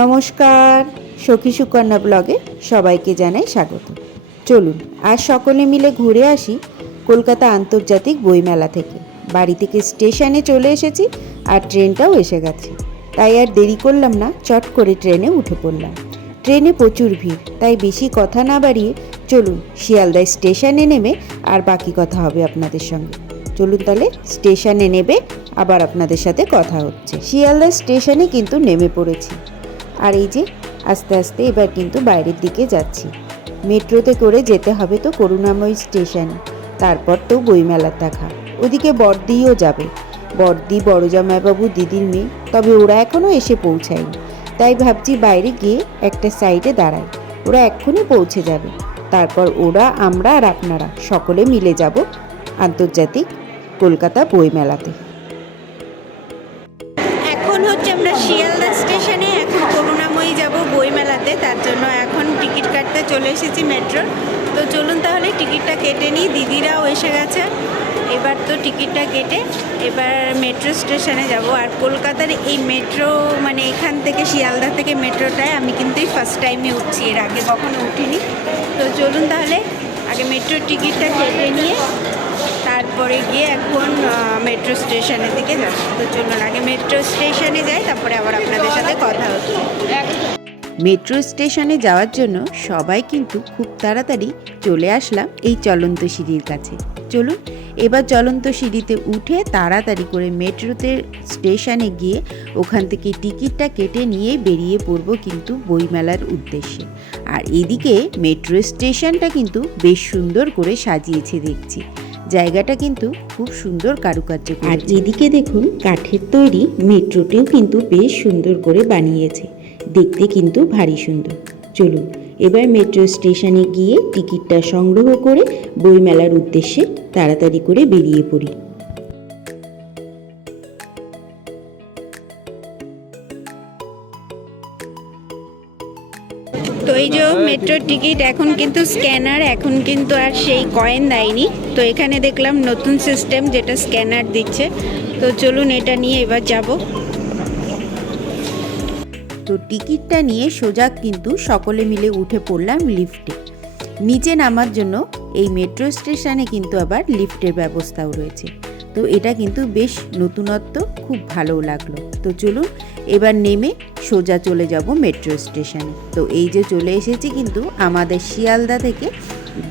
নমস্কার, সখী সুকন্যা ব্লগে সবাইকে জানাই স্বাগত। চলুন আজ সকলে মিলে ঘুরে আসি কলকাতা আন্তর্জাতিক বইমেলা থেকে। বাড়ি থেকে স্টেশনে চলে এসেছি আর ট্রেনটাও এসে গেছে, তাই আর দেরি করলাম না, চট করে ট্রেনে উঠে পড়লাম। ট্রেনে প্রচুর ভিড়, তাই বেশি কথা না বাড়িয়ে চলুন শিয়ালদা স্টেশনে নেমে আর বাকি কথা হবে আপনাদের সঙ্গে। চলুন তাহলে স্টেশনে নেবে আবার আপনাদের সাথে কথা হচ্ছে। শিয়ালদা স্টেশনে কিন্তু নেমে পড়েছি, আর এই যে আস্তে আস্তে এবার কিন্তু বাইরের দিকে যাচ্ছি। মেট্রোতে করে যেতে হবে তো করুণাময়ী স্টেশনে, তারপর তো বইমেলার দেখা। ওদিকে বড়দিও যাবে, বড়দি বড় জামাইবাবু দিদির মেয়ে, তবে ওরা এখনও এসে পৌঁছায়নি। তাই ভাবছি বাইরে গিয়ে একটা সাইডে দাঁড়াই, ওরা এক্ষুনি পৌঁছে যাবে। তারপর ওরা, আমরা আর আপনারা সকলে মিলে যাব আন্তর্জাতিক কলকাতা বইমেলাতে। এখন হচ্ছে আমরা শিয়ালদা স্টেশনে, এখন করুণাময়ী যাব বইমেলাতে, তার জন্য এখন টিকিট কাটতে চলে এসেছি মেট্রোর। তো চলুন তাহলে টিকিটটা কেটে নিই, দিদিরাও এসে গেছে। এবার তো টিকিটটা কেটে এবার মেট্রো স্টেশনে যাব। আর কলকাতার এই মেট্রো, মানে এখান থেকে শিয়ালদা থেকে মেট্রোটায় আমি কিন্তু এই ফার্স্ট টাইমে উঠছি, এর আগে কখনো উঠিনি। তো চলুন তাহলে আগে মেট্রোর টিকিটটা কেটে নিয়ে তারপরে গিয়ে এখন মেট্রো স্টেশনের দিকে যাচ্ছি। তো চলুন আগে মেট্রো স্টেশনে যাই, তারপরে আবার আপনাদের সাথে কথা হচ্ছে। মেট্রো স্টেশনে যাওয়ার জন্য সবাই কিন্তু খুব তাড়াতাড়ি চলে আসলাম এই চলন্ত সিঁড়ির কাছে। চলুন এবার চলন্ত সিঁড়িতে উঠে তাড়াতাড়ি করে মেট্রোতে স্টেশনে গিয়ে ওখান থেকে টিকিটটা কেটে নিয়ে বেরিয়ে পড়ব কিন্তু বইমেলার উদ্দেশ্যে। আর এদিকে মেট্রো স্টেশনটা কিন্তু বেশ সুন্দর করে সাজিয়েছে দেখছি, জায়গাটা কিন্তু খুব সুন্দর কারুকার্য। আর এদিকে দেখুন কাঠের তৈরি মেট্রোটিও কিন্তু বেশ সুন্দর করে বানিয়েছে, দেখতে কিন্তু ভারী সুন্দর। চলুন এবার মেট্রো স্টেশনে গিয়ে টিকিটটা সংগ্রহ করে বইমেলার উদ্দেশ্যে তাড়াতাড়ি করে বেরিয়ে পড়ি। তো এই যে মেট্রোর টিকিট, এখন কিন্তু স্ক্যানার, এখন কিন্তু আর সেই কয়েন দেয়নি। তো এখানে দেখলাম নতুন সিস্টেম যেটা স্ক্যানার দিচ্ছে। তো চলুন এটা নিয়ে এবার যাব। তো টিকিটটা নিয়ে সোজা কিন্তু সকলে মিলে উঠে পড়লাম লিফটে। নিচে নামার জন্য এই মেট্রো স্টেশনে কিন্তু আবার লিফটের ব্যবস্থাও রয়েছে। তো এটা কিন্তু বেশ নতুনত্ব, খুব ভালো লাগলো। তো চলুন এবার নেমে সোজা চলে যাব মেট্রো স্টেশনে। তো এই যে চলে এসেছি কিন্তু আমাদের শিয়ালদা থেকে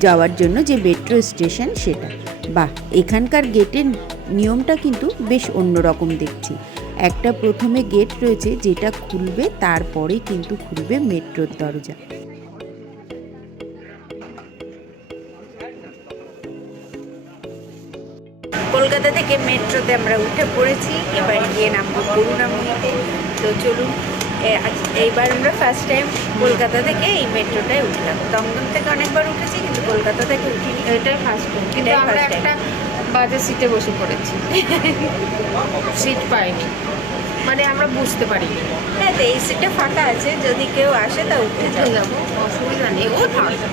যাওয়ার জন্য যে মেট্রো স্টেশন সেটা। বাহ, এখানকার গেটের নিয়মটা কিন্তু বেশ অন্যরকম দেখছি। একটা প্রথমে গেট রয়েছে যেটা খুলবে, তারপরে কিন্তু খুলবে মেট্রোর দরজা। কলকাতা থেকে মেট্রোতে আমরা উঠে পড়েছি, এবার গিয়ে নামবো করুণাময়ীতে। তো চলুন এইবার আমরা ফার্স্ট টাইম কলকাতা থেকে এই মেট্রোটায় উঠলাম। দমদম থেকে অনেকবার উঠেছি কিন্তু কলকাতা থেকে উঠিনি, এটাই ফার্স্ট টাইম। কিন্তু আমরা একটা বাজে সিটে বসে পড়েছি, সিট পাইনি, মানে আমরা বুঝতে পারিনি। হ্যাঁ, তো এই সিটটা ফাঁকা আছে, যদি কেউ আসে তা উঠে যাবো, অসুবিধা নেই। ও থাকবে,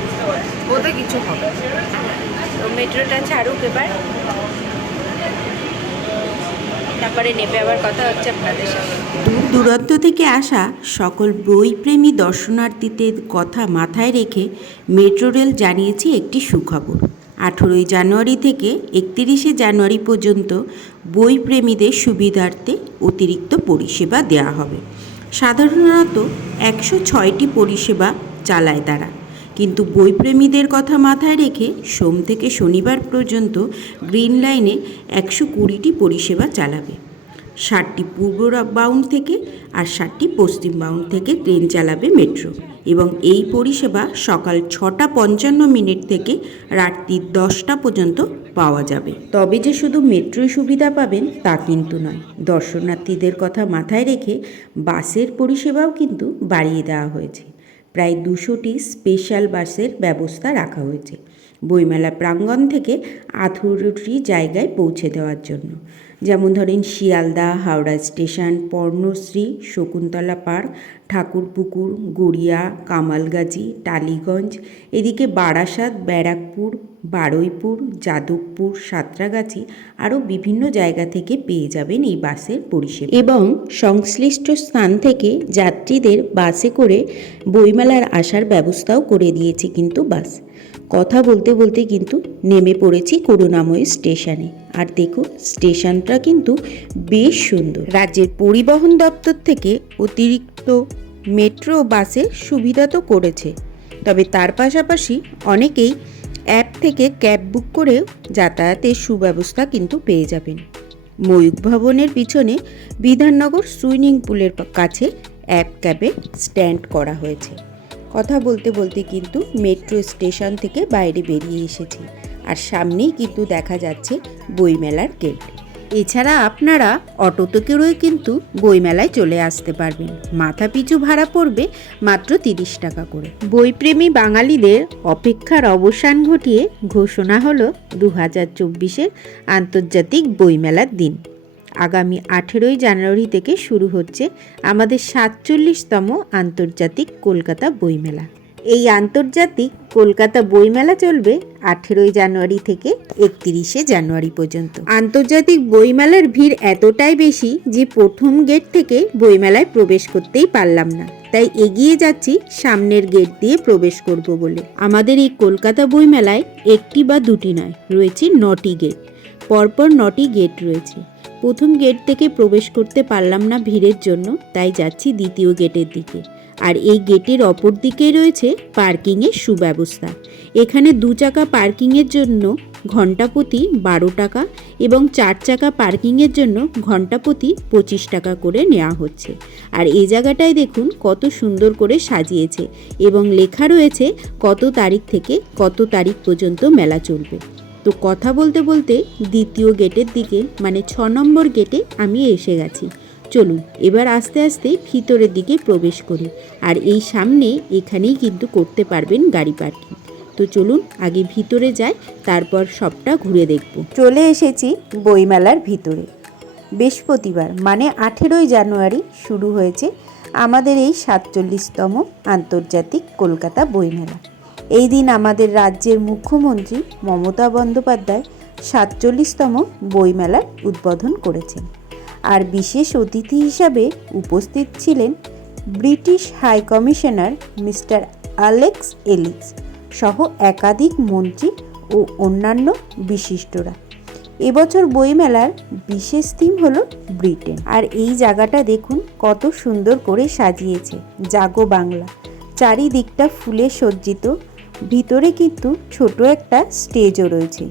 ওতে কিছু হবে। তো মেট্রোটা ছাড়ুক এবার, তারপরে নেবে আবার কথা হচ্ছে আপনাদের সাথে। দূর দূরান্ত থেকে আসা সকল বইপ্রেমী দর্শনার্থীদের কথা মাথায় রেখে মেট্রো রেল জানিয়েছে একটি সুখবর। 18 জানুয়ারি থেকে 31 জানুয়ারি পর্যন্ত বইপ্রেমীদের সুবিধার্থে অতিরিক্ত পরিষেবা দেওয়া হবে। সাধারণত 106টি পরিষেবা চালায় তারা, কিন্তু বইপ্রেমীদের কথা মাথায় রেখে সোম থেকে শনিবার পর্যন্ত গ্রিন লাইনে 120টি পরিষেবা চালাবে। 60টি পূর্ব বাউন্ড থেকে আর 60টি পশ্চিম বাউন্ড থেকে ট্রেন চালাবে মেট্রো, এবং এই পরিষেবা সকাল 6:55 থেকে রাত্রি 10টা পর্যন্ত পাওয়া যাবে। তবে যে শুধু মেট্রোই সুবিধা পাবেন তা কিন্তু নয়, দর্শনার্থীদের কথা মাথায় রেখে বাসের পরিষেবাও কিন্তু বাড়িয়ে দেওয়া হয়েছে। প্রায় 200টি স্পেশাল বাসের ব্যবস্থা রাখা হয়েছে বইমেলা প্রাঙ্গণ থেকে 18টি জায়গায় পৌঁছে দেওয়ার জন্য। যেমন ধরেন শিয়ালদা, হাওড়া স্টেশন, পর্ণশ্রী, শকুন্তলা পার্ক, ঠাকুরপুকুর, গড়িয়া, কামালগাছি, টালিগঞ্জ, এদিকে বারাসাত, ব্যারাকপুর, বারুইপুর, যাদবপুর, সাঁতরাগাছি আরও বিভিন্ন জায়গা থেকে পেয়ে যাবেন এই বাসের পরিষেবা। এবং সংশ্লিষ্ট স্থান থেকে যাত্রীদের বাসে করে বইমেলার আসার ব্যবস্থাও করে দিয়েছে কিন্তু বাস। কথা বলতে বলতে কিন্তু নেমে পড়েছি করুণাময়ী স্টেশনে। আর দেখুন, স্টেশনটা কিন্তু বেশ সুন্দর। রাজ্যের পরিবহন দপ্তর থেকে অতিরিক্ত মেট্রো বাসের সুবিধা তো করেছে, তবে তার পাশাপাশি অনেকেই অ্যাপ থেকে ক্যাব বুক করেও যাতায়াতের সুব্যবস্থা কিন্তু পেয়ে যাবেন। ময়ূখ ভবনের পিছনে বিধাননগর সুইমিং পুলের কাছে অ্যাপ ক্যাবে স্ট্যান্ড করা হয়েছে। কথা বলতে বলতে কিন্তু মেট্রো স্টেশন থেকে বাইরে বেরিয়ে এসেছি, আর সামনেই কিন্তু দেখা যাচ্ছে বইমেলার গেট। এছাড়া আপনারা অটোতে করেও কিন্তু বইমেলায় চলে আসতে পারবেন। মাথা পিছু ভাড়া পড়বে মাত্র 30 টাকা করে। বইপ্রেমী বাঙালিদের অপেক্ষার অবসান ঘটিয়ে ঘোষণা হলো 2024-এর আন্তর্জাতিক বইমেলার দিন। আগামী 18ই জানুয়ারি থেকে শুরু হচ্ছে আমাদের 47তম আন্তর্জাতিক কলকাতা বইমেলা। এই আন্তর্জাতিক কলকাতা বইমেলা চলবে 18ই জানুয়ারি থেকে 31শে জানুয়ারি পর্যন্ত। আন্তর্জাতিক বইমেলার ভিড় এতটাই বেশি যে প্রথম গেট থেকে বইমেলায় প্রবেশ করতেই পারলাম না, তাই এগিয়ে যাচ্ছি সামনের গেট দিয়ে প্রবেশ করব বলে। আমাদের এই কলকাতা বইমেলায় একটি বা দুটি নয়, রয়েছে 9টি গেট। পরপর 9টি গেট রয়েছে। প্রথম গেট থেকে প্রবেশ করতে পারলাম না ভিড়ের জন্য, তাই যাচ্ছি দ্বিতীয় গেটের দিকে। আর এই গেটের অপর দিকেই রয়েছে পার্কিংয়ের সুব্যবস্থা। এখানে 2 চাকা পার্কিংয়ের জন্য ঘণ্টাপ্রতি 12 টাকা এবং 4 চাকা পার্কিংয়ের জন্য ঘণ্টাপ্রতি 25 টাকা করে নেওয়া হচ্ছে। আর এই জায়গাটায় দেখুন কত সুন্দর করে সাজিয়েছে এবং লেখা রয়েছে কত তারিখ থেকে কত তারিখ পর্যন্ত মেলা চলবে। তো কথা বলতে বলতে দ্বিতীয় গেটের দিকে মানে 6 নম্বর গেটে আমি এসে গেছি। চলুন এবার আস্তে আস্তে ভিতরের দিকে প্রবেশ করি। আর এই সামনে এখানেই কিন্তু করতে পারবেন গাড়ি পার্কিং। তো চলুন আগে ভিতরে যাই, তারপর সবটা ঘুরে দেখব। চলে এসেছি বইমেলার ভিতরে। বৃহস্পতিবার মানে 18ই জানুয়ারি শুরু হয়েছে আমাদের এই 47তম আন্তর্জাতিক কলকাতা বইমেলা। এই দিন আমাদের রাজ্যের মুখ্যমন্ত্রী মমতা বন্দ্যোপাধ্যায় 47তম বইমেলার উদ্বোধন করেছেন। আর বিশেষ অতিথি হিসাবে উপস্থিত ছিলেন British high commissioner mister Alex Ellis সহ একাধিক মন্ত্রী ও অন্যান্য বিশিষ্টরা। এবছর বইমেলার বিশেষ থিম হলো ব্রিটেন। আর এই জায়গাটা দেখুন কত সুন্দর করে সাজিয়েছে, জাগো বাংলা। চারিদিকটা ফুলে সজ্জিত, ভিতরে কিন্তু ছোট একটা স্টেজও রয়েছে।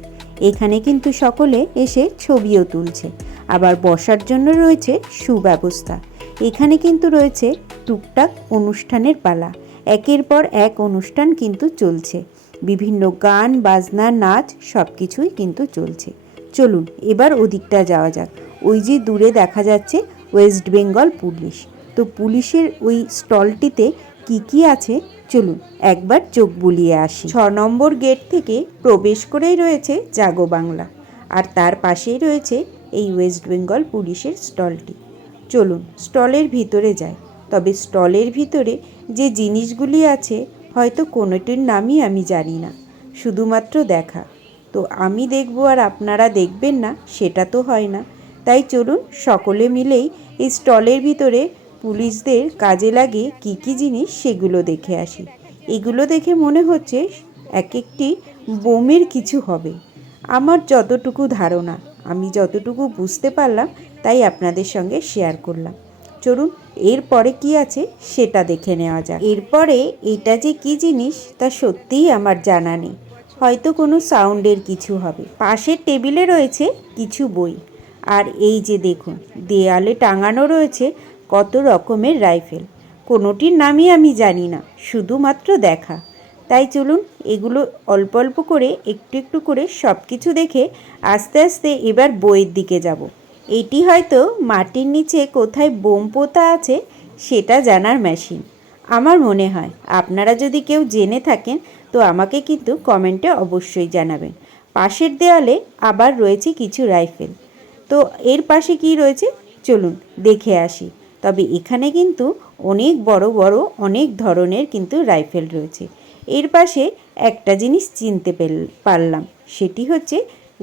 এখানে কিন্তু সকলে এসে ছবিও তুলছে। আবার বসার জন্য রয়েছে সুব্যবস্থা। এখানে কিন্তু রয়েছে টুকটাক অনুষ্ঠানের পালা, একের পর এক অনুষ্ঠান কিন্তু চলছে। বিভিন্ন গান বাজনা নাচ সব কিছুই কিন্তু চলছে। চলুন এবার ওদিকটা যাওয়া যাক। ওই যে দূরে দেখা যাচ্ছে ওয়েস্ট বেঙ্গল পুলিশ। তো পুলিশের ওই স্টলটিতে কি আছে চলুন একবার চোখ বুলিয়ে আসি। 6 নম্বর গেট থেকে প্রবেশ করেই রয়েছে জাগো বাংলা, আর তার পাশেই রয়েছে এই ওয়েস্ট বেঙ্গল পুলিশের স্টলটি। চলুন স্টলের ভিতরে যাই। তবে স্টলের ভিতরে যে জিনিসগুলি আছে হয়তো কোনোটির নামই আমি জানি না, শুধুমাত্র দেখা। তো আমি দেখব আর আপনারা দেখবেন না সেটা তো হয় না, তাই চলুন সকলে মিলেই এই স্টলের ভিতরে পুলিশদের কাজে লাগে কি জিনিস সেগুলো দেখে আসি। এগুলো দেখে মনে হচ্ছে এক একটি বোমের কিছু হবে। আমার যতটুকু ধারণা, আমি যতটুকু বুঝতে পারলাম তাই আপনাদের সঙ্গে শেয়ার করলাম। চলুন এরপরে কি আছে সেটা দেখে নেওয়া যাক। এরপরে এটা যে কি জিনিস তা সত্যিই আমার জানা নেই, হয়তো কোনো সাউন্ডের কিছু হবে। পাশের টেবিলে রয়েছে কিছু বই। আর এই যে দেখুন দেয়ালে টাঙানো রয়েছে কত রকমের রাইফেল। কোনোটির নামই আমি জানি না, শুধুমাত্র দেখা। তাই চলুন এগুলো অল্প অল্প করে একটু একটু করে সব কিছু দেখে আস্তে আস্তে এবার বইয়ের দিকে যাব। এটি হয়তো মাটির নিচে কোথায় বোম পোতা আছে সেটা জানার মেশিন আমার মনে হয়। আপনারা যদি কেউ জেনে থাকেন তো আমাকে কিন্তু কমেন্টে অবশ্যই জানাবেন। পাশের দেয়ালে আবার রয়েছে কিছু রাইফেল। তো এর পাশে কি রয়েছে চলুন দেখে আসি। তবে এখানে কিন্তু অনেক বড় বড় অনেক ধরনের কিন্তু রাইফেল রয়েছে। এর পাশে একটা জিনিস চিনতে পারলাম, সেটি হচ্ছে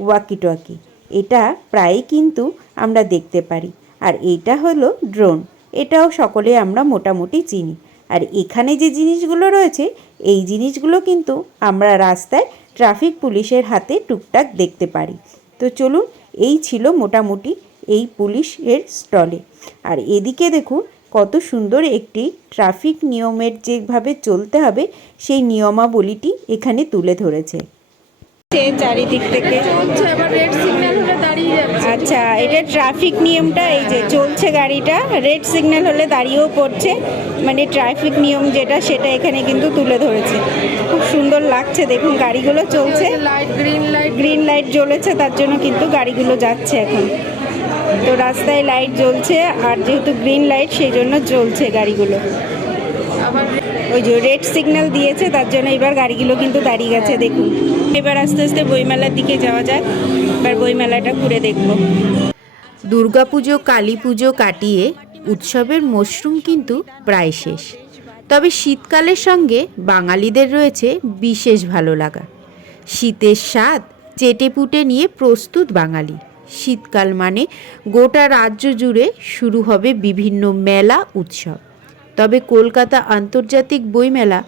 ওয়াকি টকি। এটা প্রায়ই কিন্তু আমরা দেখতে পারি। আর এটা হলো ড্রোন, এটাও সকলে আমরা মোটামুটি চিনি। আর এখানে যে জিনিসগুলো রয়েছে এই জিনিসগুলো কিন্তু আমরা রাস্তায় ট্রাফিক পুলিশের হাতে টুকটাক দেখতে পারি। তো চলুন, এই ছিল মোটামুটি এই পুলিশের স্টলে। আর এদিকে দেখুন কত সুন্দর একটি ট্রাফিক নিয়মের যেভাবে চলতে হবে সেই নিয়মাবলীটি এখানে তুলে ধরেছে। চারিদিক থেকে আচ্ছা, এটা ট্রাফিক নিয়মটা এই যে চলছে, গাড়িটা রেড সিগন্যাল হলে দাঁড়িয়েও পড়ছে, মানে ট্রাফিক নিয়ম যেটা সেটা এখানে কিন্তু তুলে ধরেছে। খুব সুন্দর লাগছে, দেখুন গাড়িগুলো চলছে, গ্রিন লাইট জ্বলেছে, তার জন্য কিন্তু গাড়িগুলো যাচ্ছে এখন। তো রাস্তায় লাইট জ্বলছে, আর যেহেতু গ্রিন লাইট সেই জন্য চলছে গাড়িগুলো। ওই যে রেড সিগন্যাল দিয়েছে তার জন্য এবার গাড়িগুলো কিন্তু দাঁড়িয়ে গেছে। দেখুন, এবার আস্তে আস্তে বইমেলার দিকে যাওয়া যাক, এবার বইমেলাটা ঘুরে দেখব। দুর্গাপুজো, কালী পুজো কাটিয়ে উৎসবের মরশুম কিন্তু প্রায় শেষ। তবে শীতকালের সঙ্গে বাঙালিদের রয়েছে বিশেষ ভালো লাগা। শীতের স্বাদ চেটেপুটে নিয়ে প্রস্তুত বাঙালি। শীতকাল মানে গোটা রাজ্য জুড়ে শুরু হবে বিভিন্ন মেলা, উৎসব। তবে কলকাতা আন্তর্জাতিক বইমেলা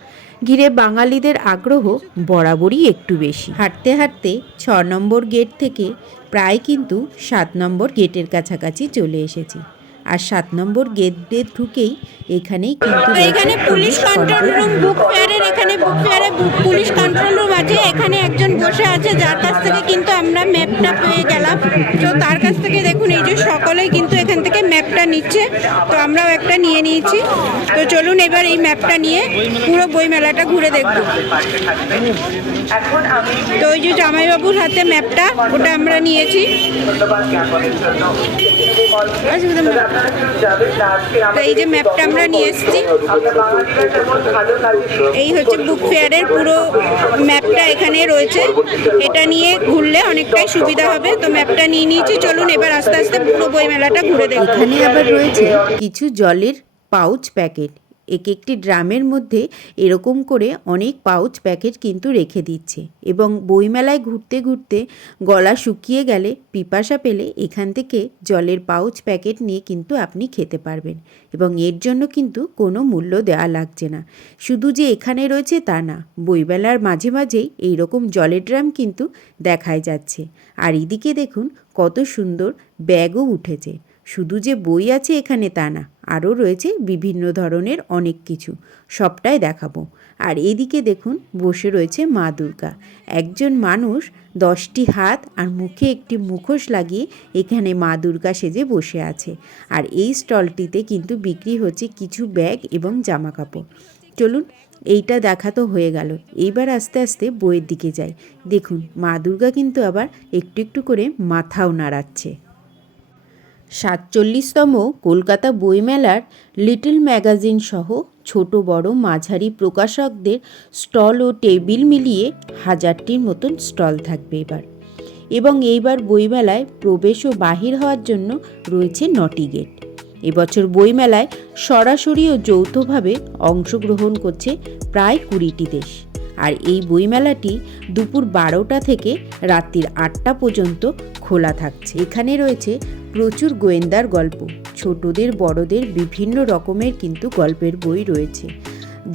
ঘিরে বাঙালিদের আগ্রহ বরাবরই একটু বেশি। হাঁটতে হাঁটতে 6 নম্বর গেট থেকে প্রায় কিন্তু 7 নম্বর গেটের কাছাকাছি চলে এসেছি। আর 7 নম্বর গেটে ঢুকেই এখানেই কিন্তু এখানে পুলিশ কন্ট্রোল রুম, বুক ফেয়ারের এখানে বুক ফেয়ারে পুলিশ কন্ট্রোল রুম আছে। এখানে একজন বসে আছে যার কাছ থেকে কিন্তু আমরা ম্যাপটা পেয়ে গেলাম। তো তার কাছ থেকে দেখুন এই যে সকলেই কিন্তু এখান থেকে ম্যাপটা নিচ্ছে, তো আমরাও একটা নিয়ে নিয়েছি। তো চলুন এবার এই ম্যাপটা নিয়ে পুরো বইমেলাটা ঘুরে দেখব। তো ওই যে জামাইবাবুর হাতে ম্যাপটা, ওটা আমরা নিয়েছি। তো এই যে ম্যাপটা আমরা নিয়ে এসেছি, এই হচ্ছে বুক ফেয়ারের পুরো ম্যাপটা এখানে রয়েছে। এটা নিয়ে ঘুরলে অনেকটাই সুবিধা হবে। তো ম্যাপটা নিয়ে নিয়েছি, চলুন এবার আস্তে আস্তে পুরো বইমেলাটা ঘুরে দেখব। এখানে আবার রয়েছে কিছু জলের পাউচ প্যাকেট। একটি ড্রামের মধ্যে এরকম করে অনেক পাউচ প্যাকেট কিন্তু রেখে দিচ্ছে। এবং বইমেলায় ঘুরতে ঘুরতে গলা শুকিয়ে গেলে, পিপাসা পেলে এখান থেকে জলের পাউচ প্যাকেট নিয়ে কিন্তু আপনি খেতে পারবেন। এবং এর জন্য কিন্তু কোনো মূল্য দেওয়া লাগছে না। শুধু যে এখানে রয়েছে তা না, বইমেলার মাঝে মাঝেই এইরকম জলের ড্রাম কিন্তু দেখাই যাচ্ছে। আর এদিকে দেখুন কত সুন্দর ব্যাগও উঠেছে। শুধু যে বই আছে এখানে তা না, আরও রয়েছে বিভিন্ন ধরনের অনেক কিছু, সবটাই দেখাবো। আর এদিকে দেখুন বসে রয়েছে মা দুর্গা। একজন মানুষ 10টি হাত আর মুখে একটি মুখোশ লাগিয়ে এখানে মা দুর্গা সেজে বসে আছে। আর এই স্টলটিতে কিন্তু বিক্রি হচ্ছে কিছু ব্যাগ এবং জামা কাপড়। চলুন, এইটা দেখা তো হয়ে গেল, এইবার আস্তে আস্তে বইয়ের দিকে যাই। দেখুন মা দুর্গা কিন্তু আবার একটু একটু করে মাথাও নাড়াচ্ছে। 47তম কলকাতা বইমেলার লিটল ম্যাগাজিন সহ ছোট বড় মাঝারি প্রকাশকদের স্টল ও টেবিল মিলিয়ে 1000টির মতন স্টল থাকবে এবার। এবং এইবার বইমেলায় প্রবেশ ও বাহির হওয়ার জন্য রয়েছে 9টি গেট। এবছর বইমেলায় সরাসরি ও যৌথভাবে অংশগ্রহণ করছে প্রায় 20টি দেশ। আর এই বইমেলাটি দুপুর 12টা থেকে রাত্রির 8টা পর্যন্ত খোলা থাকছে। এখানে রয়েছে প্রচুর গোয়েন্দার গল্প, ছোটদের বড়দের বিভিন্ন রকমের কিন্তু গল্পের বই রয়েছে।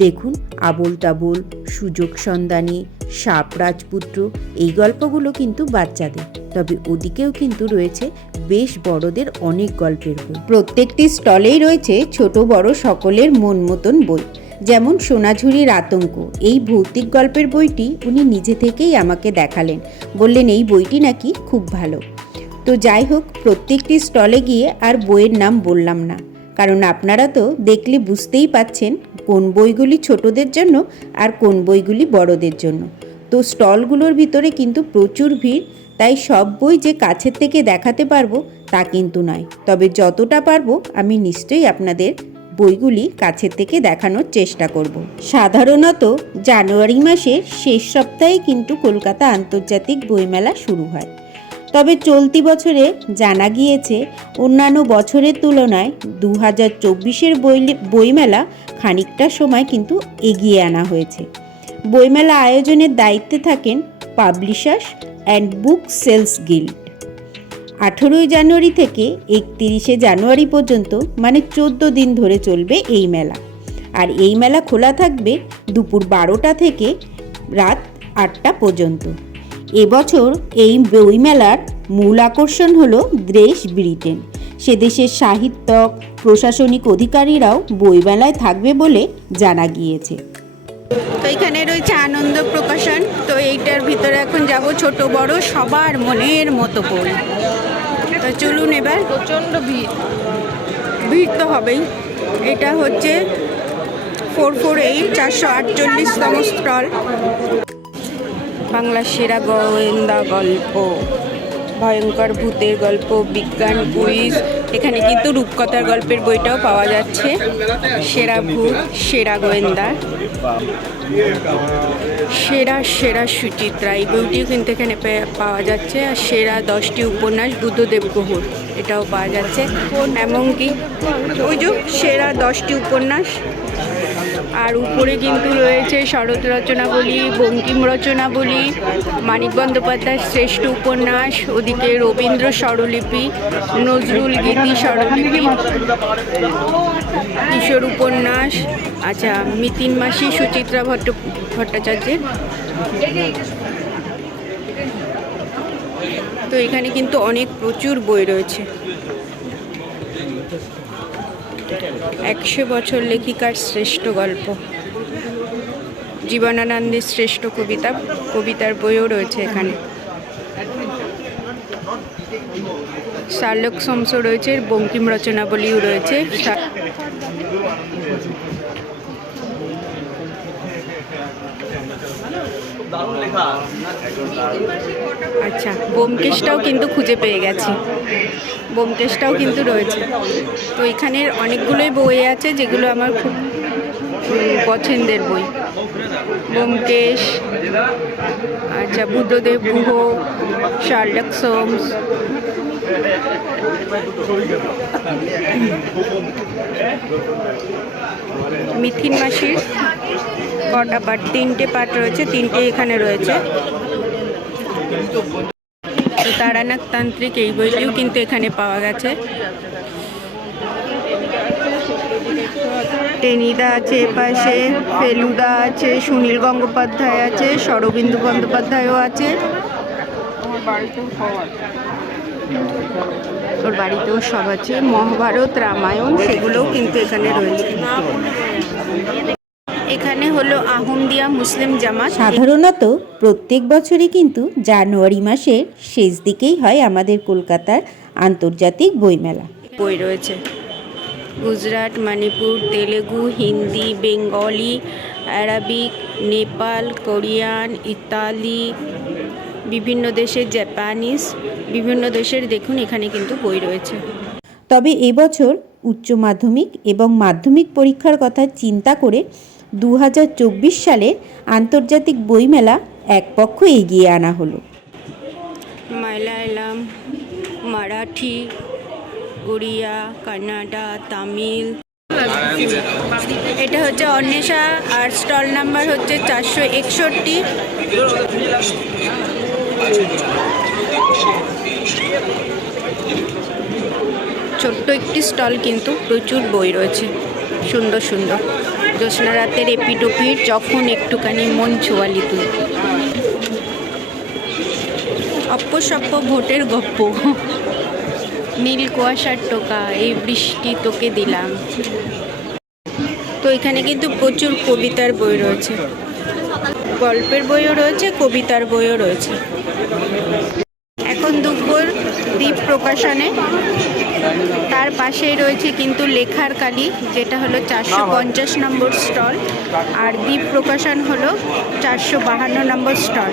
দেখুন আবোল তাবোল, সুযোগ সন্ধানী, সাপ রাজপুত্র, এই গল্পগুলো কিন্তু বাচ্চাদের। তবে ওদিকেও কিন্তু রয়েছে বেশ বড়দের অনেক গল্পের বই। প্রত্যেকটি স্টলেই রয়েছে ছোট বড় সকলের মন মতন বই। যেমন সোনাঝুরির আতঙ্ক, এই ভৌতিক গল্পের বইটি উনি নিজে থেকেই আমাকে দেখালেন, বললেন এই বইটি নাকি খুব ভালো। তো যাই হোক, প্রত্যেকটি স্টলে গিয়ে আর বইয়ের নাম বললাম না, কারণ আপনারা তো দেখলে বুঝতেই পাচ্ছেন কোন বইগুলি ছোটদের জন্য আর কোন বইগুলি বড়দের জন্য। তো স্টলগুলোর ভিতরে কিন্তু প্রচুর ভিড়, তাই সব বই যে কাছের থেকে দেখাতে পারবো তা কিন্তু নয়। তবে যতটা পারবো আমি নিশ্চয়ই আপনাদের বইগুলি কাছের থেকে দেখানোর চেষ্টা করব। সাধারণত জানুয়ারি মাসের শেষ সপ্তাহে কিন্তু কলকাতা আন্তর্জাতিক বইমেলা শুরু হয়। তবে চলতি বছরে জানা গিয়েছে অন্যান্য বছরের তুলনায় 2024-এর বইমেলা খানিকটা সময় কিন্তু এগিয়ে আনা হয়েছে। বইমেলা আয়োজনের দায়িত্বে থাকেন publishers and book sellers guild. 18 January থেকে 31 জানুয়ারি পর্যন্ত মানে 14 দিন ধরে চলবে এই মেলা। আর এই মেলা খোলা থাকবে দুপুর 12টা থেকে রাত 8টা পর্যন্ত। এবছর এই বইমেলার মূল আকর্ষণ হলো দেশ ব্রিটেন। সে দেশের সাহিত্যক, প্রশাসনিক অধিকারীরাও বইমেলায় থাকবে বলে জানা গিয়েছে। তো এখানে রয়েছে আনন্দ প্রকাশন। তো এইটার ভিতরে এখন যাব, ছোট বড় সবার মনের মতো বই। তো চলুন এবার। প্রচণ্ড ভিড় তো হবেই। এটা হচ্ছে 448 448তম স্টল। বাংলা সেরা গোয়েন্দা গল্প, ভয়ঙ্কর ভূতের গল্প, বিজ্ঞান কুইজ। এখানে কিন্তু রূপকথার গল্পের বইটাও পাওয়া যাচ্ছে। সেরা ভূত, সেরা গোয়েন্দা, সেরা সুচিত্রা, এই বইটিও কিন্তু এখানে পাওয়া যাচ্ছে। আর সেরা 10টি উপন্যাস বুদ্ধদেব গুহর, এটাও পাওয়া যাচ্ছে। এমনকি ওই যে সেরা 10টি উপন্যাস। আর উপরে কিন্তু রয়েছে শরৎ রচনাবলী, বঙ্কিম রচনাবলী, মানিক বন্দ্যোপাধ্যায়ের শ্রেষ্ঠ উপন্যাস, ওদিকে রবীন্দ্র স্বরলিপি, নজরুল গীতি স্বরলিপি, কিশোর উপন্যাস, আচ্ছা মিতিন মাসি, সুচিত্রা ভট্টাচার্যের। তো এখানে কিন্তু অনেক প্রচুর বই রয়েছে। 100 বছর লেখিকার শ্রেষ্ঠ গল্প, জীবনানন্দের শ্রেষ্ঠ কবিতার বইও রয়েছে এখানে। শার্লক হোমসও রয়েছে, বঙ্কিম রচনাবলীও রয়েছে। আচ্ছা, ব্যোমকেশটাও কিন্তু খুঁজে পেয়ে গেছি, ব্যোমকেশটাও কিন্তু রয়েছে। তো এখানের অনেকগুলোই বই আছে যেগুলো আমার খুব পছন্দের বই। ব্যোমকেশ, আচ্ছা বুদ্ধদেব গুহ, শার্লক হোমস, মিথিন মাসির কটা পাঠ, 3টে পাঠ রয়েছে, 3টে এখানে রয়েছে। তারানাথ তান্ত্রিক, এই বইটিও কিন্তু এখানে পাওয়া গেছে। টেনিদা আছে এপাশে, ফেলুদা আছে, সুনীল গঙ্গোপাধ্যায় আছে, শরদিন্দু বন্দ্যোপাধ্যায়ও আছে। ওর বাড়িতেও সব আছে। মহাভারত, রামায়ণ, সেগুলোও কিন্তু এখানে রয়েছে। এখানে হলো আহমদিয়া মুসলিম জামাত। সাধারণত প্রত্যেক বছরই কিন্তু জানুয়ারি মাসের শেষ দিকেই হয় আমাদের কলকাতার আন্তর্জাতিক বইমেলা। বই রয়েছে Gujarat, Manipur, Telugu, Hindi, Bengali, Arabic, Nepal, Korean, Italy, বিভিন্ন দেশের জাপানিজ, বিভিন্ন দেশের দেখুন এখানে কিন্তু বই রয়েছে। তবে এবছর উচ্চ মাধ্যমিক এবং মাধ্যমিক পরীক্ষার কথা চিন্তা করে 2024 সালের আন্তর্জাতিক বইমেলা এক পক্ষ এগিয়ে আনা হলো। মালায়ালাম, মারাঠি, উড়িয়া, কান্নাডা, তামিল। এটা হচ্ছে অন্বেষা আর স্টল নাম্বার হচ্ছে 461। ছোট্ট একটি স্টল কিন্তু প্রচুর বই রয়েছে, সুন্দর সুন্দর। জ্যোৎস্না রাতের এপিটোপিট, যখন একটুখানি মন ছোঁয়ালি তুই, অপ্পসপ্প ভোটের গপ্প, নীল কুয়াশার টোকা, এই বৃষ্টি তোকে দিলাম। তো এখানে কিন্তু প্রচুর কবিতার বই রয়েছে, গল্পের বইও রয়েছে, কবিতার বইও রয়েছে। এখন দুপুর দ্বীপ প্রকাশনে, তার পাশেই রয়েছে কিন্তু লেখার কালি, যেটা হলো 450 নম্বর স্টল, আর দ্বীপ প্রকাশন হলো 452 নম্বর স্টল।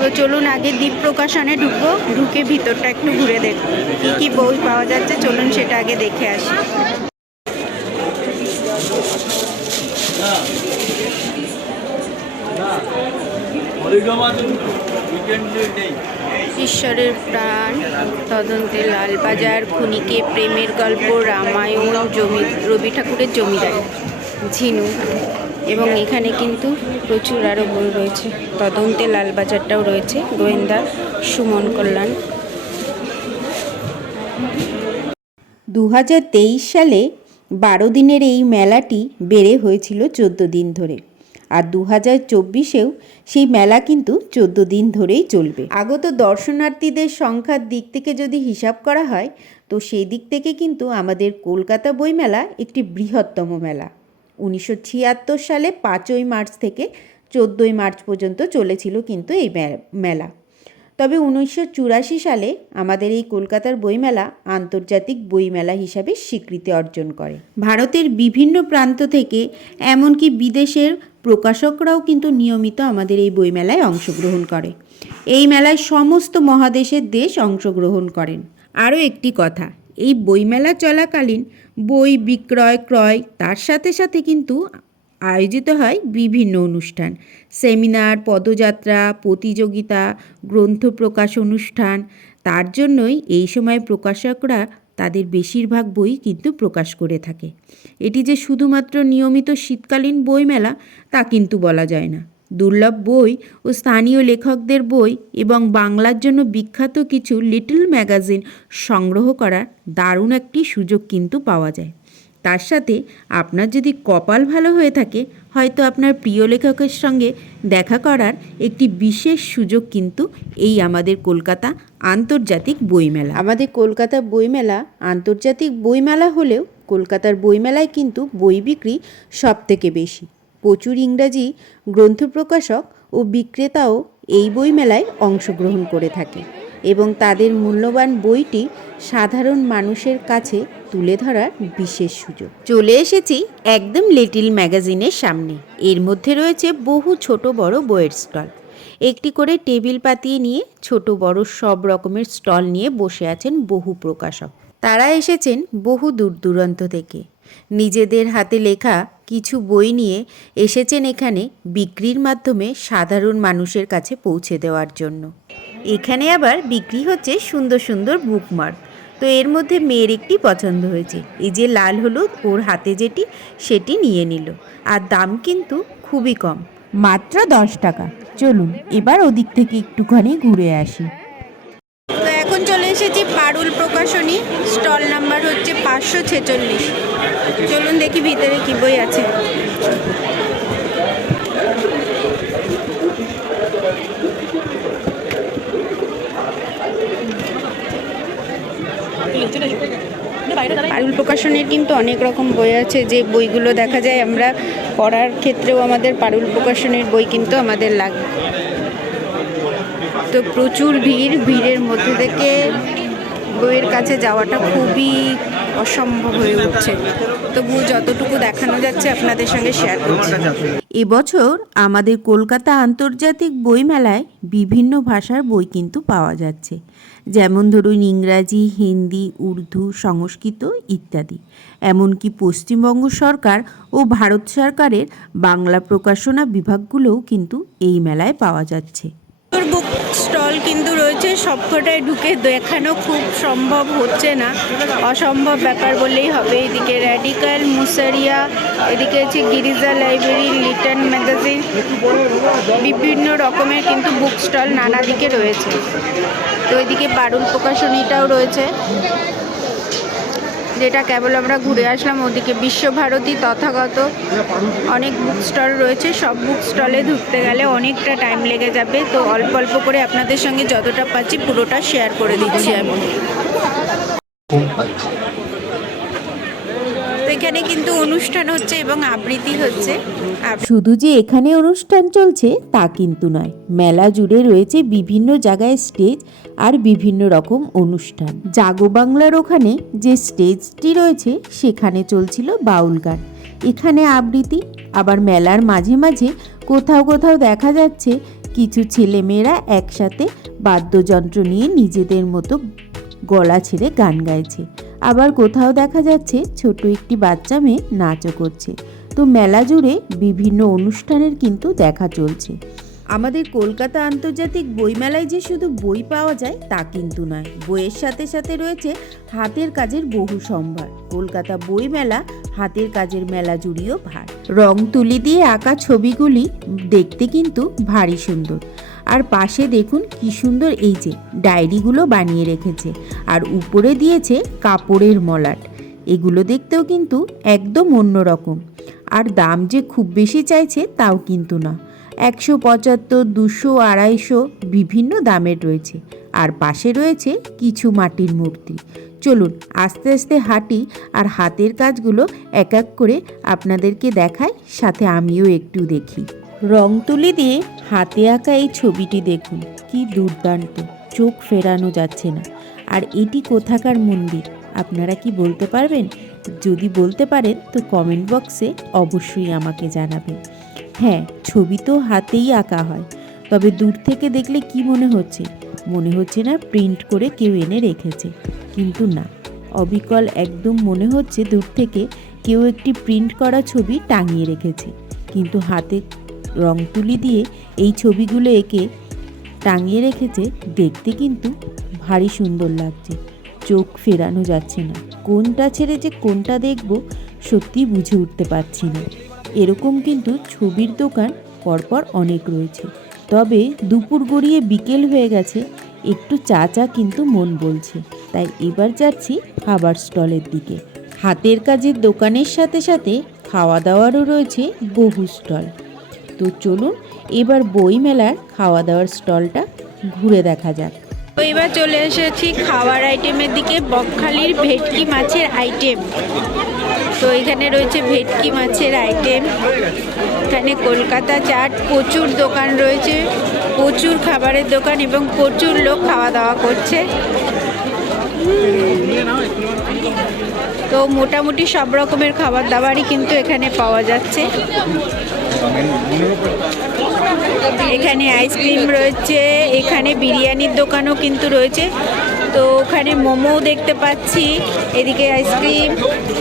তো চলুন আগে দ্বীপ প্রকাশনে ঢুকবো, ঢুকে ভিতরটা একটু ঘুরে দেখব কী কী বই পাওয়া যাচ্ছে। চলুন সেটা আগে দেখে আসি। ঈশ্বরের প্রাণ, তদন্তে লালবাজার, খুনিকে প্রেমের গল্প, রামায়ণ, রবি ঠাকুরের জমিদারি, ঝিনু, এবং এখানে কিন্তু প্রচুর আরও বই রয়েছে। তদন্তে লালবাজারটাও রয়েছে, গোয়েন্দা সুমন কল্যাণ। 2023 সালে 12 দিনের এই মেলাটি বেড়ে হয়েছিল 14 দিন ধরে, আর 2024-এও সেই মেলা কিন্তু 14 দিন ধরেই চলবে। আগত দর্শনার্থীদের সংখ্যার দিক থেকে যদি হিসাব করা হয়, তো সেই দিক থেকে কিন্তু আমাদের কলকাতা বইমেলা একটি বৃহত্তম মেলা। 1976 সালে 5ই মার্চ থেকে 14ই মার্চ পর্যন্ত চলেছিল কিন্তু এই মেলা। তবে 1984 সালে আমাদের এই কলকাতার বইমেলা আন্তর্জাতিক বইমেলা হিসাবে স্বীকৃতি অর্জন করে। ভারতের বিভিন্ন প্রান্ত থেকে এমনকি বিদেশের প্রকাশকরাও কিন্তু নিয়মিত আমাদের এই বইমেলায় অংশগ্রহণ করে। এই মেলায় সমস্ত মহাদেশের দেশ অংশগ্রহণ করেন। আরও একটি কথা, এই বইমেলা চলাকালীন বই বিক্রয় ক্রয় তার সাথে সাথে কিন্তু আয়োজিত হয় বিভিন্ন অনুষ্ঠান, সেমিনার, পদযাত্রা, প্রতিযোগিতা, গ্রন্থ প্রকাশ অনুষ্ঠান। তার জন্যই এই সময় প্রকাশকরা তাদের বেশিরভাগ বই কিন্তু প্রকাশ করে থাকে। এটি যে শুধুমাত্র নিয়মিত শীতকালীন বইমেলা তা কিন্তু বলা যায় না। দুর্লভ বই ও স্থানীয় লেখকদের বই এবং বাংলার জন্য বিখ্যাত কিছু লিটল ম্যাগাজিন সংগ্রহ করার দারুণ একটি সুযোগ কিন্তু পাওয়া যায়। তার সাথে আপনার যদি কপাল ভালো হয়ে থাকে, হয়তো আপনার প্রিয় লেখকের সঙ্গে দেখা করার একটি বিশেষ সুযোগ কিন্তু এই আমাদের কলকাতা আন্তর্জাতিক বইমেলা। আমাদের কলকাতা বইমেলা আন্তর্জাতিক বইমেলা হলেও কলকাতার বইমেলায় কিন্তু বই বিক্রি সবথেকে বেশি। প্রচুর ইংরাজি গ্রন্থ প্রকাশক ও বিক্রেতাও এই বইমেলায় অংশগ্রহণ করে থাকে এবং তাদের মূল্যবান বইটি সাধারণ মানুষের কাছে তুলে ধরার বিশেষ সুযোগ। চলে এসেছি একদম লিটল ম্যাগাজিনের সামনে। এর মধ্যে রয়েছে বহু ছোট বড় বইয়ের স্টল। একটি করে টেবিল পাতিয়ে নিয়ে ছোট বড় সব রকমের স্টল নিয়ে বসে আছেন বহু প্রকাশক। তারা এসেছেন বহু দূর দূরান্ত থেকে। নিজেদের হাতে লেখা কিছু বই নিয়ে এসেছেন এখানে বিক্রির মাধ্যমে সাধারণ মানুষের কাছে পৌঁছে দেওয়ার জন্য। এখানে আবার বিক্রি হচ্ছে সুন্দর সুন্দর বুকমার্ক। তো এর মধ্যে মেয়ের একটি পছন্দ হয়েছে, এই যে লাল হলুদ ওর হাতে যেটি, সেটি নিয়ে নিল। আর দাম কিন্তু খুবই কম, মাত্র 10 টাকা। চলুন এবার ওদিক থেকে একটুখানি ঘুরে আসি। তো এখন চলে এসেছি পারুল প্রকাশনী, স্টল নাম্বার হচ্ছে 546। চলুন দেখি ভিতরে কি বই আছে। পারুল প্রকাশনের কিন্তু অনেক রকম বই আছে, যে বইগুলো দেখা যায় আমরা পড়ার ক্ষেত্রেও আমাদের পারুল প্রকাশনের বই কিন্তু আমাদের লাগে। তো প্রচুর ভিড়ের মধ্যে থেকে বইয়ের কাছে যাওয়াটা খুবই অসম্ভব হয়ে উঠছে, তবু যতটুকু দেখানো যাচ্ছে আপনাদের সঙ্গে শেয়ার করছি। এবছর আমাদের কলকাতা আন্তর্জাতিক বইমেলায় বিভিন্ন ভাষার বই কিন্তু পাওয়া যাচ্ছে, যেমন ধরুন ইংরাজি, হিন্দি, উর্দু, সংস্কৃত ইত্যাদি। এমনকি পশ্চিমবঙ্গ সরকার ও ভারত সরকারের বাংলা প্রকাশনা বিভাগগুলোও কিন্তু এই মেলায় পাওয়া যাচ্ছে। বুক স্টল কিন্তু রয়েছে, সবকটায় ঢুকে দেখানো খুব সম্ভব হচ্ছে না, অসম্ভব ব্যাপার বললেই হবে। এদিকে র্যাডিক্যাল, মুসারিয়া, এদিকে আছে গিরিজা লাইব্রেরি, লিটন ম্যাগাজিন, বিভিন্ন রকমের কিন্তু বুক স্টল নানা দিকে রয়েছে। তো এদিকে পারুল প্রকাশনীটাও রয়েছে, যেটা কেবল আমরা ঘুরে আসলাম। ওদিকে বিশ্বভারতী, তথাগত, অনেক বুক স্টল রয়েছে। সব বুক স্টলে ঢুকতে গেলে অনেকটা টাইম লেগে যাবে, তো অল্প অল্প করে আপনাদের সঙ্গে যতটা পাচ্ছি পুরোটা শেয়ার করে দিচ্ছি আমি। তো এখানে কিন্তু অনুষ্ঠান হচ্ছে এবং আবৃত্তি হচ্ছে। শুধু যে এখানে অনুষ্ঠান চলছে তা কিন্তু নয়, মেলা জুড়ে রয়েছে বিভিন্ন জায়গায় স্টেজ আর বিভিন্ন রকম অনুষ্ঠান। জাগো বাংলার ওখানে যে স্টেজটি রয়েছে সেখানে চলছিল বাউল গান, এখানে আবৃত্তি। আবার মেলার মাঝে মাঝে কোথাও কোথাও দেখা যাচ্ছে কিছু ছেলেমেয়েরা একসাথে বাদ্যযন্ত্র নিয়ে নিজেদের মতো গলা ছেড়ে গান গাইছে। আবার কোথাও দেখা যাচ্ছে ছোট একটি বাচ্চা মেয়ে নাচও করছে। তো মেলা জুড়ে বিভিন্ন অনুষ্ঠানের কিন্তু দেখা চলছে। আমাদের কলকাতা আন্তর্জাতিক বইমেলায় যে শুধু বই পাওয়া যায় তা কিন্তু নয়, বইয়ের সাথে সাথে রয়েছে হাতের কাজের বহু সম্ভার। কলকাতা বইমেলা হাতের কাজের মেলা জুড়িয়েও ভার। রং তুলি দিয়ে আঁকা ছবিগুলি দেখতে কিন্তু ভারী সুন্দর। আর পাশে দেখুন কি সুন্দর এই যে ডায়েরিগুলো বানিয়ে রেখেছে, আর উপরে দিয়েছে কাপড়ের মলাট। এগুলো দেখতেও কিন্তু একদম অন্যরকম। আর দাম যে খুব বেশি চাইছে তাও কিন্তু না, 175, 200, 250 বিভিন্ন দামের রয়েছে। আর পাশে রয়েছে কিছু মাটির মূর্তি। চলুন আস্তে আস্তে হাঁটি আর হাতের কাজগুলো এক এক করে আপনাদেরকে দেখাই, সাথে আমিও একটু দেখি। রং তুলি দিয়ে হাতে আঁকা এই ছবিটি দেখুন, কি দুর্দান্ত, চোখ ফেরানো যাচ্ছে না। আর এটি কোথাকার মন্দির আপনারা কি বলতে পারবেন? যদি বলতে পারেন তো কমেন্ট বক্সে অবশ্যই আমাকে জানাবেন। হ্যাঁ, ছবি তো হাতেই আঁকা হয়, তবে দূর থেকে দেখলে কি মনে হচ্ছে? মনে হচ্ছে না প্রিন্ট করে কেউ এনে রেখেছে, কিন্তু না, অবিকল একদম মনে হচ্ছে দূর থেকে কেউ একটি প্রিন্ট করা ছবি টাঙিয়ে রেখেছে। কিন্তু হাতে রং তুলি দিয়ে এই ছবিগুলো এঁকে টাঙিয়ে রেখেছে, দেখতে কিন্তু ভারী সুন্দর লাগছে, চোখ ফেরানো যাচ্ছে না। কোনটা ছেড়ে যে কোনটা দেখব সত্যি বুঝে উঠতে পারছি না। এরকম কিন্তু ছবির দোকান পরপর অনেক রয়েছে, তবে দুপুর গড়িয়ে বিকেল হয়ে গেছে, একটু চা চা কিন্তু মন বলছে। তাই এবার যাচ্ছি খাবার স্টলের দিকে। হাতের কাজের দোকানের সাথে সাথে খাওয়া দাওয়ারও রয়েছে বহু স্টল। তো চলুন এবার বইমেলার খাওয়া দাওয়ার স্টলটা ঘুরে দেখা যাক। তো এবার চলে এসেছি খাবার আইটেমের দিকে, বকখালির ভেটকি মাছের আইটেম। তো এখানে রয়েছে ভেটকি মাছের আইটেম, এখানে কলকাতা চাট, প্রচুর দোকান রয়েছে, প্রচুর খাবারের দোকান এবং প্রচুর লোক খাওয়া দাওয়া করছে। তো মোটামুটি সব রকমের খাবার দাবারই কিন্তু এখানে পাওয়া যাচ্ছে। এখানে আইসক্রিম রয়েছে, এখানে বিরিয়ানির দোকানও কিন্তু রয়েছে। তো ওখানে মোমো দেখতে পাচ্ছি, এদিকে আইসক্রিম,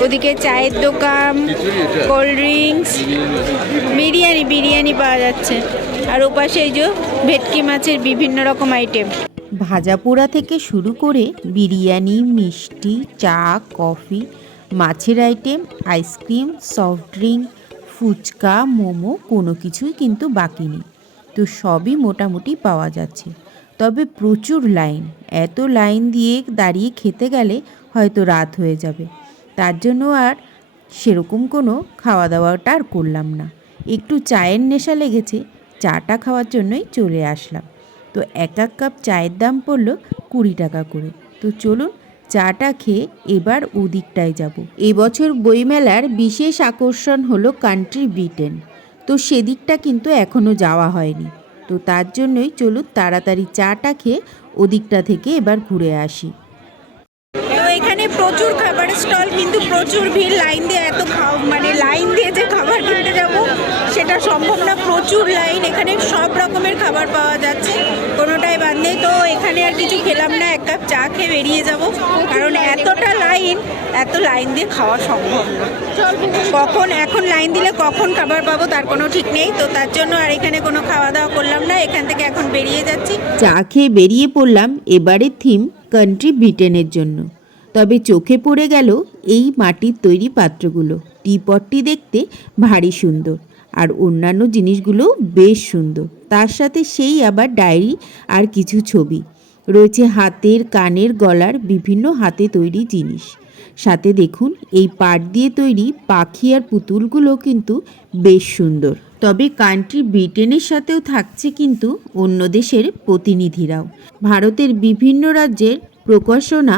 ওদিকে চায়ের দোকান, কোল্ড ড্রিঙ্কস, বিরিয়ানি পাওয়া যাচ্ছে। আর ওপাশে এই যে ভেটকি মাছের বিভিন্ন রকম আইটেম, ভাজা পোড়া থেকে শুরু করে বিরিয়ানি, মিষ্টি, চা, কফি, মাছের item, ice cream, soft drink, fuchka, momo, কোনো কিছুই কিন্তু বাকি নেই। তো সবই মোটামুটি পাওয়া যাচ্ছে, তবে প্রচুর লাইন। এত লাইন দিয়ে দাঁড়িয়ে খেতে গেলে হয়তো রাত হয়ে যাবে, তার জন্য আর সেরকম কোনো খাওয়া দাওয়াটা আর করলাম না। একটু চায়ের নেশা লেগেছে, চাটা খাওয়ার জন্যই চলে আসলাম। তো এক কাপ চায়ের দাম পড়লো 20 টাকা করে। তো চলুন চাটা খেয়ে এবার ওদিকটায় যাব। এবছর বইমেলার বিশেষ আকর্ষণ হলো কান্ট্রি ব্রিটেন। তো সেদিকটা কিন্তু এখনও যাওয়া হয়নি, তো তার জন্যই চলুন তাড়াতাড়ি চাটা খেয়ে ওদিকটা থেকে এবার ঘুরে আসি। তো এখানে প্রচুর খাবারের স্টল, কিন্তু প্রচুর ভিড়, লাইন দিয়ে লাইন দিয়ে যে খাবার কিনতে যাব সেটা সম্ভব না, প্রচুর লাইন। এখানে সব রকমের খাবার পাওয়া যাচ্ছে, কোনোটাই বাদ নেই। তো এখানে আর কিছু খেলাম না, এক কাপ চা খেয়ে বেরিয়ে যাব, কারণ এত লাইন দিয়ে খাওয়া সম্ভব না। এখন লাইন দিলে কখন খাবার পাবো তার কোনো ঠিক নেই। তো তার জন্য আর এখানে কোনো খাওয়া দাওয়া করলাম না, এখান থেকে এখন বেরিয়ে যাচ্ছি। চা খেয়ে বেরিয়ে পড়লাম এবারের থিম কান্ট্রি ব্রিটেনের জন্য। তবে চোখে পড়ে গেল এই মাটির তৈরি পাত্রগুলো। টিপটটি দেখতে ভারী সুন্দর, আর অন্যান্য জিনিসগুলো বেশ সুন্দর। তার সাথে সেই আবার ডায়েরি আর কিছু ছবি রয়েছে, হাতের, কানের, গলার বিভিন্ন হাতে তৈরি জিনিস। সাথে দেখুন এই পাট দিয়ে তৈরি পাখি আর পুতুলগুলো কিন্তু বেশ সুন্দর। তবে কান্ট্রি ব্রিটেনের সাথেও থাকছে কিন্তু অন্য দেশের প্রতিনিধিরাও। ভারতের বিভিন্ন রাজ্যের প্রকাশনা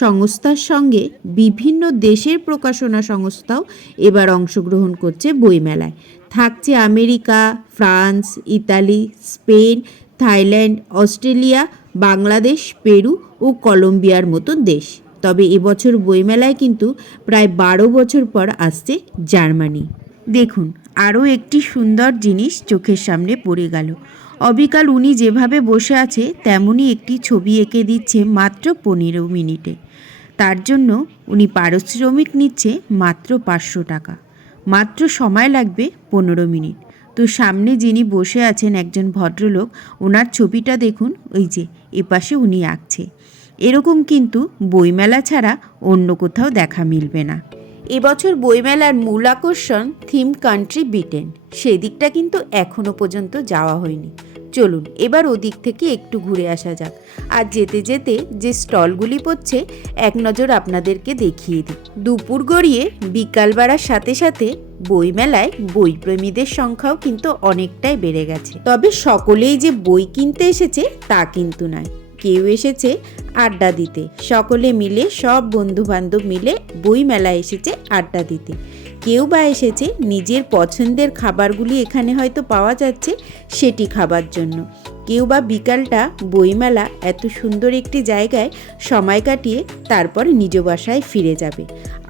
সংস্থার সঙ্গে বিভিন্ন দেশের প্রকাশনা সংস্থাও এবার অংশগ্রহণ করছে বইমেলায়। থাকছে America, France, Italy, Spain, Thailand, Australia, Bangladesh, Peru ও কলম্বিয়ার মতন দেশ। তবে এবছর বইমেলায় কিন্তু প্রায় 12 বছর পর আসছে জার্মানি। দেখুন আরও একটি সুন্দর জিনিস চোখের সামনে পড়ে গেল। অবিকাল উনি যেভাবে বসে আছে তেমনই একটি ছবি এঁকে দিচ্ছে মাত্র 15 মিনিটে। তার জন্য উনি পারিশ্রমিক নিচ্ছে মাত্র 500 টাকা। মাত্র সময় লাগবে 15 মিনিট। তো সামনে যিনি বসে আছেন একজন ভদ্রলোক, ওনার ছবিটা দেখুন, ওই যে এপাশে উনি আঁকছে। এরকম কিন্তু বইমেলা ছাড়া অন্য কোথাও দেখা মিলবে না। এবছর বইমেলার মূল আকর্ষণ থিম কান্ট্রি ব্রিটেন, সেদিকটা কিন্তু এখনও পর্যন্ত যাওয়া হয়নি। চলুন এবার ওদিক থেকে একটু ঘুরে আসা যাক, আর যেতে যেতে যে স্টলগুলি পড়ছে এক নজর আপনাদেরকে দেখিয়ে দিই। দুপুর গড়িয়ে বিকাল বাড়ার সাথে সাথে বইমেলায় বইপ্রেমীদের সংখ্যাও কিন্তু অনেকটাই বেড়ে গেছে। তবে সকলেই যে বই কিনতে এসেছে তা কিন্তু নয়, কেউ এসেছে আড্ডা দিতে। সকলে মিলে, সব বন্ধু বান্ধব মিলে বইমেলায় এসেছে আড্ডা দিতে। কেউ বা এসেছে নিজের পছন্দের খাবারগুলি এখানে হয়তো পাওয়া যাচ্ছে সেটি খাবার জন্য। কেউ বা বিকালটা বইমেলা এত সুন্দর একটি জায়গায় সময় কাটিয়ে তারপর নিজ বাসায় ফিরে যাবে।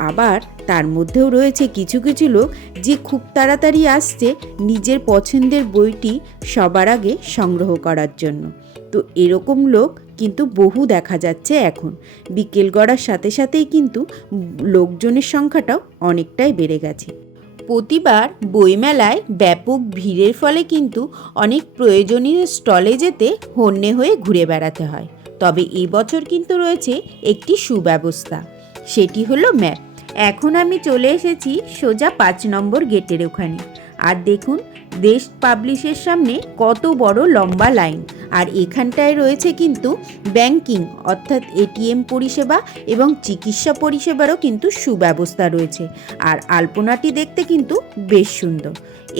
আবার তার মধ্যেও রয়েছে কিছু কিছু লোক যে খুব তাড়াতাড়ি আসছে নিজের পছন্দের বইটি সবার আগে সংগ্রহ করার জন্য। তো এরকম লোক কিন্তু বহু দেখা যাচ্ছে এখন। বিকেল গড়ার সাথে সাথেই কিন্তু লোকজনের সংখ্যাটাও অনেকটাই বেড়ে গেছে। প্রতিবার বইমেলায় ব্যাপক ভিড়ের ফলে কিন্তু অনেক প্রয়োজনীয় স্টলে যেতে হন্যে হয়ে ঘুরে বেড়াতে হয়। তবে এবছর কিন্তু রয়েছে একটি সুব্যবস্থা, সেটি হলো ম্যাপ। এখন আমি চলে এসেছি সোজা 5 নম্বর গেটের ওখানে। আর দেখুন দেশ পাবলিশের সামনে কত বড় লম্বা লাইন। আর এখানটায় রয়েছে কিন্তু ব্যাংকিং অর্থাৎ এটিএম পরিষেবা এবং চিকিৎসা পরিষেবারও কিন্তু সুব্যবস্থা রয়েছে। আর আলপনাটি দেখতে কিন্তু বেশ সুন্দর।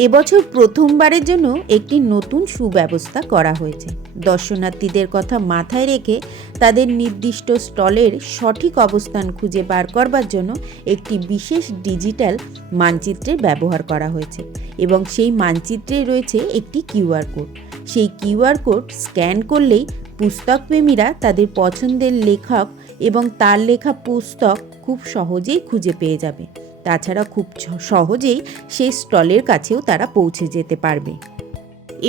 এবছর প্রথমবারের জন্য একটি নতুন সুব্যবস্থা করা হয়েছে। দর্শনার্থীদের কথা মাথায় রেখে তাদের নির্দিষ্ট স্টলের সঠিক অবস্থান খুঁজে বার করবার জন্য একটি বিশেষ ডিজিটাল মানচিত্রের ব্যবহার করা হয়েছে এবং সেই মানচিত্রে রয়েছে একটি কিউআর কোড। সেই কিউআর কোড স্ক্যান করলেই পুস্তকপ্রেমীরা তাদের পছন্দের লেখক এবং তার লেখা পুস্তক খুব সহজেই খুঁজে পেয়ে যাবে। তাছাড়া খুব সহজেই সেই স্টলের কাছেও তারা পৌঁছে যেতে পারবে।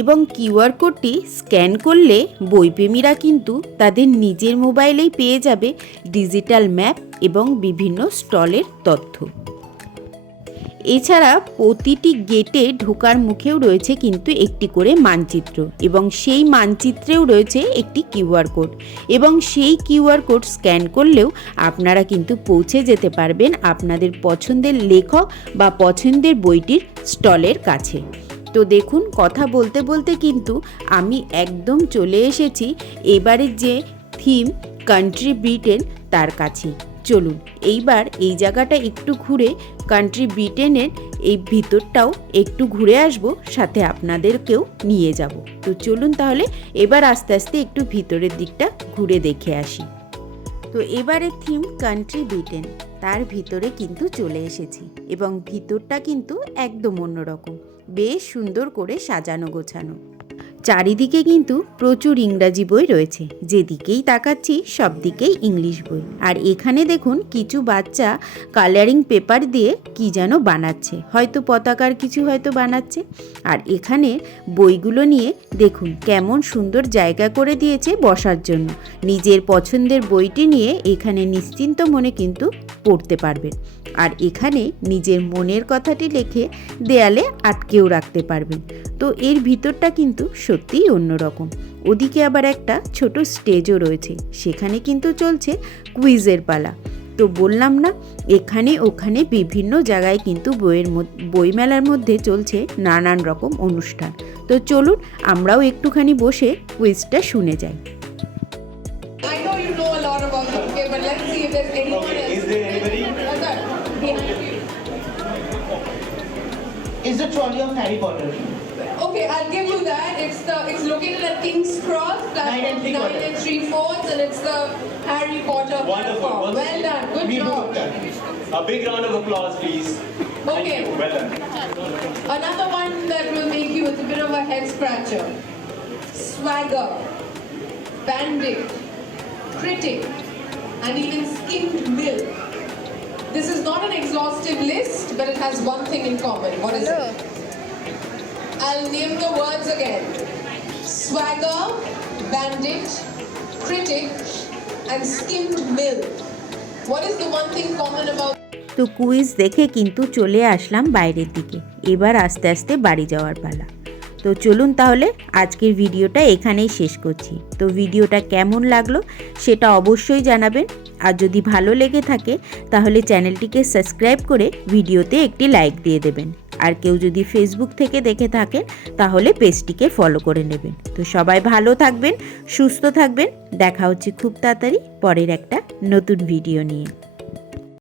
এবং কিউআর কোডটি স্ক্যান করলে বইপ্রেমীরা কিন্তু তাদের নিজের মোবাইলেই পেয়ে যাবে ডিজিটাল ম্যাপ এবং বিভিন্ন স্টলের তথ্য। এছাড়া প্রতিটি গেটে ঢোকার মুখেও রয়েছে কিন্তু একটি করে মানচিত্র এবং সেই মানচিত্রেও রয়েছে একটি কিউআর কোড এবং সেই কিউআর কোড স্ক্যান করলেও আপনারা কিন্তু পৌঁছে যেতে পারবেন আপনাদের পছন্দের লেখক বা পছন্দের বইটির স্টলের কাছে। তো দেখুন কথা বলতে বলতে কিন্তু আমি একদম চলে এসেছি এবারের যে থিম কান্ট্রি ব্রিটেন তার কাছে। চলুন এইবার এই জায়গাটা একটু ঘুরে কান্ট্রি ব্রিটেনের এই ভিতরটাও একটু ঘুরে আসব, সাথে আপনাদেরকেও নিয়ে যাব। তো চলুন তাহলে এবার আস্তে আস্তে একটু ভিতরের দিকটা ঘুরে দেখে আসি। তো এবারে থিম কান্ট্রি ব্রিটেন, তার ভিতরে কিন্তু চলে এসেছি এবং ভিতরটা কিন্তু একদম অন্যরকম, বেশ সুন্দর করে সাজানো গোছানো। চারিদিকে কিন্তু প্রচুর ইংরাজি বই রয়েছে, যেদিকেই তাকাচ্ছি সব দিকেই ইংলিশ বই। আর এখানে দেখুন কিছু বাচ্চা কালারিং পেপার দিয়ে কি যেন বানাচ্ছে, হয়তো পতাকার কিছু হয়তো বানাচ্ছে। আর এখানে বইগুলো নিয়ে দেখুন কেমন সুন্দর জায়গা করে দিয়েছে বসার জন্য। নিজের পছন্দের বইটি নিয়ে এখানে নিশ্চিন্ত মনে কিন্তু পড়তে পারবেন। আর এখানে নিজের মনের কথাটি লিখে দেয়ালে আটকেও রাখতে পারবেন। তো এর ভিতরটা কিন্তু সত্যিই অন্যরকম। ওদিকে আবার একটা ছোট স্টেজও রয়েছে, সেখানে কিন্তু চলছে কুইজের পালা। তো বললাম না, এখানে ওখানে বিভিন্ন জায়গায় কিন্তু বইমেলার মধ্যে চলছে নানান রকম অনুষ্ঠান। তো চলুন আমরাও একটুখানি বসে কুইজটা শুনে যাই। I know you know a lot about the UK, but let's see if there's anyone else. Is there anybody? Is the trolley of Harry Potter? Okay, I'll give you that. It's located at King's Cross, platform 9 and 3/4, and it's the Harry Potter platform. Well done, good We job. booked that. A big round of applause, please. Thank Okay. you. Well done. Another one that will make you, it's a bit of a head scratcher. Swagger, bandit, critic, and even skimmed milk. This is not an exhaustive list, but it has one thing in common. What is it? I'll name the words again. Swagger, bandit, critic, and skimmed milk. What is the one thing common about? তো quiz দেখে কিন্তু চলে আসলাম বাইরের দিকে। এবার আস্তে আস্তে বাড়ি যাওয়ার পালা। তো চলুন তাহলে আজকের ভিডিওটা এখানেই শেষ করছি। তো ভিডিওটা কেমন লাগলো সেটা অবশ্যই জানাবেন, আর যদি ভালো লেগে থাকে তাহলে চ্যানেলটিকে সাবস্ক্রাইব করে ভিডিওতে একটি লাইক দিয়ে দেবেন। আর কেউ যদি ফেসবুক থেকে দেখে থাকেন তাহলে পেজটিকে ফলো করে নেবেন। তো সবাই ভালো থাকবেন, সুস্থ থাকবেন। দেখা হচ্ছে খুব তাড়াতাড়ি পরের একটা নতুন ভিডিও নিয়ে।